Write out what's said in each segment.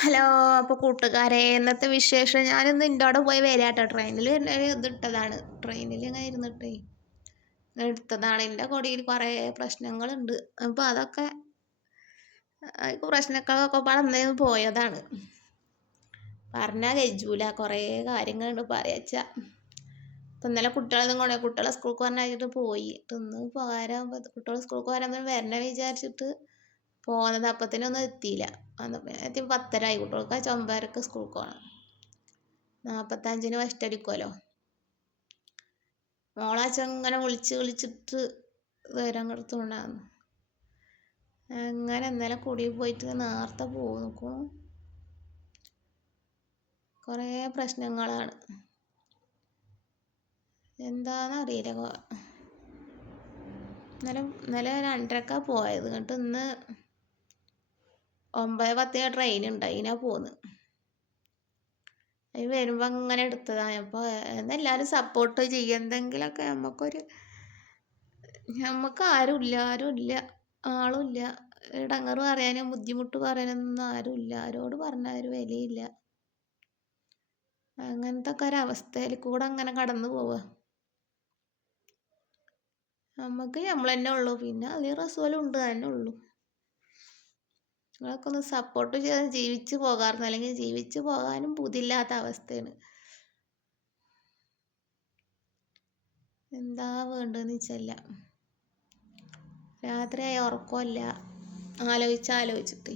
Hello. അപ്പോൾ കൂട്ടുകാരെ, ഇന്നത്തെ വിശേഷം ഞാനിന്ന് എൻ്റെ അവിടെ പോയി വരാട്ടോ. ട്രെയിനിൽ ഇതിട്ടതാണ്. ട്രെയിനിൽ ഇങ്ങനെ ഇരുന്നിട്ടേ എടുത്തതാണ്. എൻ്റെ കൊടിയിൽ കുറേ പ്രശ്നങ്ങളുണ്ട്. അപ്പോൾ അതൊക്കെ പ്രശ്നങ്ങളൊക്കെ പറഞ്ഞ് പോയതാണ്. പറഞ്ഞാൽ കഴിയൂല, കുറേ കാര്യങ്ങളുണ്ട് പറയാച്ചാ. ഇപ്പം ഇന്നലെ കുട്ടികളെ സ്കൂൾക്ക് പറഞ്ഞായിട്ട് പോയി. ഇന്ന് പോകാനാകുമ്പോൾ കുട്ടികൾ സ്കൂൾക്ക് പോകാൻ വരണ വിചാരിച്ചിട്ട് പോകുന്നത്. അപ്പത്തിനൊന്നും എത്തിയില്ല. എത്തി 10:30 കുട്ടികൾക്ക് 9:30 സ്കൂൾക്ക് പോകണം. 45 ഫസ്റ്റ് അടിക്കുമല്ലോ. മോളാച്ചൻ ഇങ്ങനെ വിളിച്ചിട്ട് വരാൻ കൊടുത്തുകൊണ്ടാണ്. അങ്ങനെ ഇന്നലെ കുടിയിൽ പോയിട്ട് നേരത്തെ പോകും. കുറേ പ്രശ്നങ്ങളാണ്. എന്താണെന്നറിയില്ല. ഇന്നലെ 2:30 പോയത്. എന്നിട്ട് ഇന്ന് 9:10 ട്രെയിൻ ഉണ്ട്. അതിനാണ് പോകുന്നത്. അത് വരുമ്പോൾ അങ്ങനെ എടുത്തതാണ്. അപ്പോൾ എല്ലാവരും സപ്പോർട്ട് ചെയ്യുക. എന്തെങ്കിലുമൊക്കെ നമുക്ക് ആരുമില്ല ആളുമില്ല. ഇടങ്ങറ് പറയാനും ബുദ്ധിമുട്ട് പറയാനൊന്നും ആരുമില്ല. ആരോട് പറഞ്ഞാൽ ഒരു വിലയില്ല. അങ്ങനത്തെ ഒക്കെ ഒരവസ്ഥയിൽ കൂടെ അങ്ങനെ കടന്നു പോവുക. നമുക്ക് നമ്മൾ തന്നെ ഉള്ളൂ. പിന്നെ അലി റസൂലും ഉണ്ട്, തന്നെ ഉള്ളൂ. നിങ്ങളൊക്കെ ഒന്ന് സപ്പോർട്ട് ചെയ്ത് ജീവിച്ച് പോകാറുണ്ട്. അല്ലെങ്കിൽ ജീവിച്ച് പോകാനും ബുദ്ധിയില്ലാത്ത അവസ്ഥയാണ്. എന്താ വേണ്ടതെന്ന് വെച്ചല്ല. രാത്രിയായി ഉറക്കമില്ല. ആലോചിച്ചിട്ട്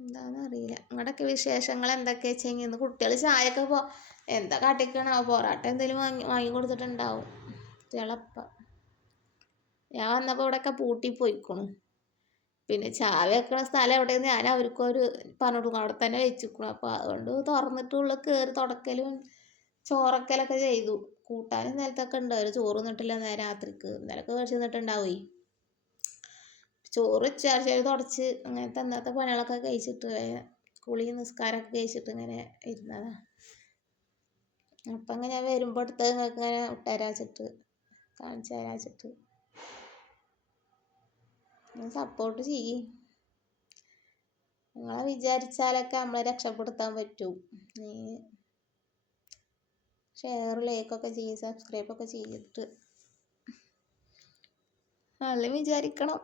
എന്താണെന്നറിയില്ല. നിങ്ങളുടെയൊക്കെ വിശേഷങ്ങൾ എന്തൊക്കെയാ വെച്ചെങ്കിൽ ഇന്ന് കുട്ടികൾ ചായയൊക്കെ എന്താ കാട്ടിക്കണോ, പൊറാട്ട എന്തെങ്കിലും വാങ്ങി കൊടുത്തിട്ടുണ്ടാവും ചിലപ്പോൾ. ഞാൻ വന്നപ്പോൾ ഇവിടെയൊക്കെ പൂട്ടിപ്പോയിക്കണു. പിന്നെ ചായ വെക്കണ സ്ഥലം എവിടെയെന്ന് ഞാൻ അവർക്കൊരു പറഞ്ഞു കൊടുക്കും. അവിടെ തന്നെ വെച്ചിരിക്കണം. അപ്പോൾ അതുകൊണ്ട് തുറന്നിട്ടുള്ള കയറി തുടക്കലും ചോറക്കലൊക്കെ ചെയ്തു. കൂട്ടാനും നിലത്തൊക്കെ ഉണ്ട്. അവർ ചോറ് തിന്നിട്ടില്ല രാത്രിക്ക്. ഇന്നലൊക്കെ മേടിച്ച് തിന്നിട്ടുണ്ടാവേ. ചോറ് വെച്ചാൽ തുടച്ച് അങ്ങനത്തെ അന്നത്തെ പണികളൊക്കെ കഴിച്ചിട്ട് കുളി നിസ്കാരമൊക്കെ കഴിച്ചിട്ട് ഇങ്ങനെ ഇരുന്നതാണ്. അപ്പം അങ്ങനെ ഞാൻ വരുമ്പോൾ അടുത്ത് നിങ്ങൾക്ക് ഇങ്ങനെ ഇട്ടുതരാച്ചിട്ട് കാണിച്ചു തരാച്ചിട്ട് സപ്പോർട്ട് ചെയ്യും. നിങ്ങളെ വിചാരിച്ചാലൊക്കെ നമ്മളെ രക്ഷപ്പെടുത്താൻ പറ്റും. ഷെയർ ലൈക്കൊക്കെ ചെയ്യും, സബ്സ്ക്രൈബൊക്കെ ചെയ്തിട്ട് നല്ല വിചാരിക്കണം.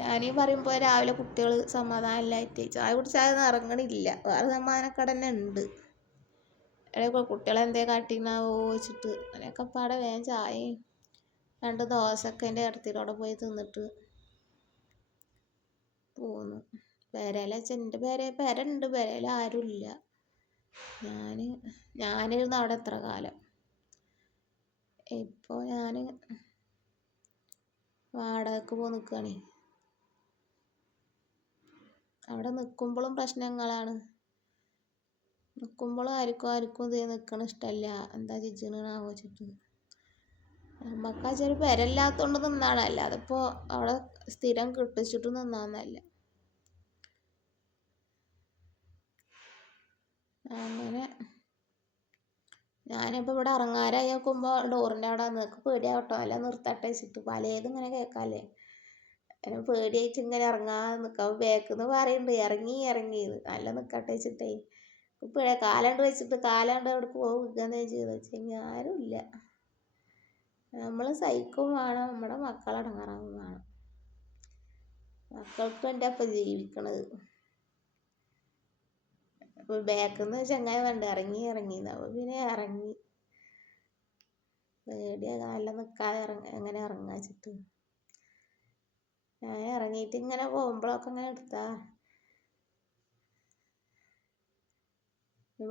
ഞാനീ പറയുമ്പോൾ രാവിലെ കുട്ടികൾ സമാധാനമില്ലായിട്ട് ചായ കുടിച്ചാൽ ഇറങ്ങണില്ല. വേറെ സമാധാനക്കട തന്നെ ഉണ്ട്. ഇടയ്ക്ക് കുട്ടികളെന്തേ കാട്ടിനാവോ വെച്ചിട്ട് അതിനൊക്കെ പാടെ വേഗം ചായയും 2 ദോശയൊക്കെ എൻ്റെ ഇടത്തിലൂടെ പോയി തിന്നിട്ട് പോന്നു. എൻ്റെ പെരുണ്ട്. പെരയിൽ ആരുമില്ല. ഞാനിരുന്നു അവിടെ എത്ര കാലം. ഇപ്പോൾ ഞാൻ വാടകയ്ക്ക് പോയി നിൽക്കുകയാണ്. അവിടെ നിൽക്കുമ്പോഴും പ്രശ്നങ്ങളാണ്. നിൽക്കുമ്പോഴും ആർക്കും ഇത് നിൽക്കണ ഇഷ്ടമല്ല. എന്താ ചിച്ചണാവോ വെച്ചിട്ട് നമുക്കാ ചെറിയ പെരല്ലാത്തതുകൊണ്ട് നിന്നാണ്. അല്ലാതെ ഇപ്പോൾ അവിടെ സ്ഥിരം കിട്ടിച്ചിട്ട് നിന്നാന്നല്ല. അങ്ങനെ ഞാനിപ്പോൾ ഇവിടെ ഇറങ്ങാനായി നോക്കുമ്പോൾ ഡോറിൻ്റെ അവിടെ നിൽക്ക് പേടിയാവട്ടോ. നല്ല നിർത്തട്ടെ വെച്ചിട്ട് പലതും ഇങ്ങനെ കേൾക്കാമല്ലേ. അതിന് പേടിയായിട്ട് ഇങ്ങനെ ഇറങ്ങാതെ നിൽക്കാം. ബേക്കെന്ന് പറയുന്നുണ്ട് ഇറങ്ങിയത് നല്ല നിൽക്കട്ടെ വെച്ചിട്ടേ. ഇപ്പോൾ കാലാണ്ട് വെച്ചിട്ട് കാലാണ്ട് അവിടെ പോകുകയെന്ന് ചെയ്ത് വെച്ചെങ്കിൽ ആരുമില്ല. നമ്മൾ സഹിക്കും വേണം. നമ്മുടെ മക്കളടങ്ങാറാവും വേണം. മക്കൾക്ക് വേണ്ടി അപ്പം ജീവിക്കണത്. അപ്പോൾ ബാക്കിന്ന് ചങ്ങായി വേണ്ട ഇറങ്ങിയെന്ന്. അപ്പോൾ പിന്നെ ഇറങ്ങി. പേടിയാ നല്ല നിൽക്കാതെ എങ്ങനെ ഇറങ്ങാ വെച്ചിട്ട് ഞാൻ ഇറങ്ങിയിട്ട് ഇങ്ങനെ പോകുമ്പോഴൊക്കെ ഇങ്ങനെ എടുത്താ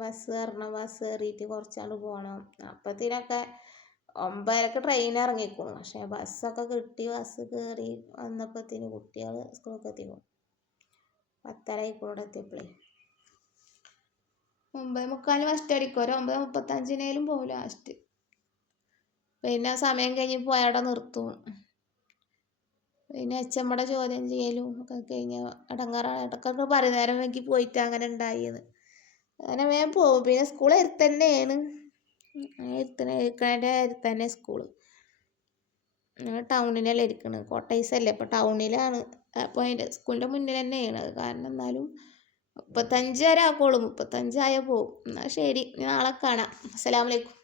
ബസ് കയറിയിട്ട് കുറച്ചാണ്ട് പോകണം. അപ്പത്തിനൊക്കെ 9:00 ട്രെയിൻ ഇറങ്ങിക്കോളും. പക്ഷേ ബസ്സൊക്കെ കിട്ടി ബസ് കയറി വന്നപ്പോഴത്തേന് കുട്ടികൾ സ്കൂൾക്ക് എത്തിക്കും. 10:30 ഇവിടെ എത്തിയപ്പോഴേ 9:45 ഫസ്റ്റ് അടിക്കും. ഒരു 9:35 പോകും ലാസ്റ്റ്. പിന്നെ സമയം കഴിഞ്ഞ് പോയി അവിടെ നിർത്തും. പിന്നെ അച്ഛമ്മടെ ചോദ്യം ചെയ്യലും ഒക്കെ കഴിഞ്ഞ് ഇടങ്ങാറാണ്. ഇടയ്ക്കൊക്കെ പറയും നേരം വൈകി പോയിട്ട് അങ്ങനെ ഉണ്ടായിന്ന്. അങ്ങനെ വേഗം പോകും. പിന്നെ സ്കൂൾ അടുത്ത് തന്നെയാണ്. അടുത്ത് തന്നെ സ്കൂള്. ഞങ്ങൾ ടൗണിലല്ലേ ഇരിക്കണത്, കോട്ടൈസല്ലേ, അപ്പോൾ ടൗണിലാണ്. അപ്പോൾ അതിൻ്റെ സ്കൂളിൻ്റെ മുന്നിൽ തന്നെയാണ്. അത് കാരണം എന്നാലും 35 വരെ ആക്കോളൂ, 35 പോവും. എന്നാൽ ശരി, നാളെ കാണാം. അസ്സലാമു അലൈക്കും.